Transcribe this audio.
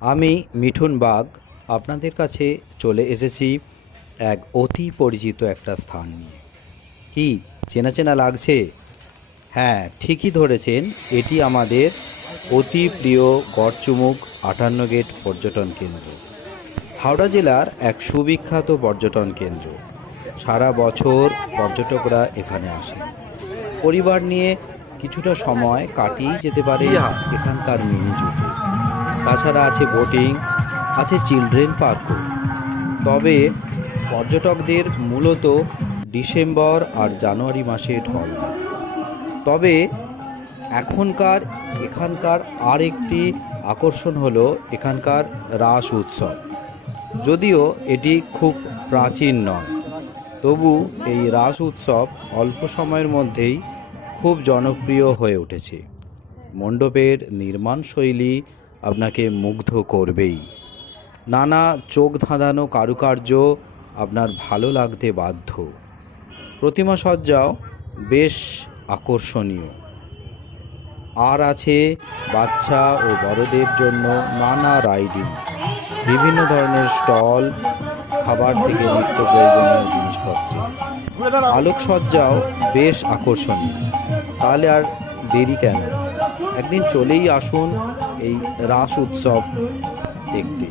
আমি মিঠুন বাগ আপনাদের কাছে চলে এসেছি এক অতি পরিচিত একটা স্থান নিয়ে। কি চেনা চেনা লাগছে? হ্যাঁ, ঠিকই ধরেছেন, এটি আমাদের অতি প্রিয় গড়চুমুক 58 গেট পর্যটন কেন্দ্র। হাওড়া জেলার এক সুবিখ্যাত পর্যটন কেন্দ্র। সারা বছর পর্যটকরা এখানে আসেন। পরিবার নিয়ে কিছুটা সময় কাটিয়ে যেতে পারে এখানকার মিনি জুতে। তাছাড়া আছে বোটিং, আছে চিলড্রেন পার্কও। তবে পর্যটকদের মূলত ডিসেম্বর আর জানুয়ারি মাসে ঢল নামে। তবে এখানকার আরেকটি আকর্ষণ হলো এখানকার রাস উৎসব। যদিও এটি খুব প্রাচীন নয়, তবু এই রাস উৎসব অল্প সময়ের মধ্যেই খুব জনপ্রিয় হয়ে উঠেছে। মণ্ডপের নির্মাণ শৈলী আপনাকে মুগ্ধ করবেই। নানা চোখ ধাঁধানো কারুকার্য আপনার ভালো লাগতে বাধ্য। প্রতিমা সজ্জাও বেশ আকর্ষণীয়। আর আছে বাচ্চা ও বড়দের জন্য নানা রাইডিং, বিভিন্ন ধরনের স্টল, খাবার থেকে নিত্য প্রয়োজনীয় জিনিসপত্র। আলোকসজ্জাও বেশ আকর্ষণীয়। তাহলে আর দেরি কেন, একদিন চলেই আসুন এই রাস উৎসব দেখতে।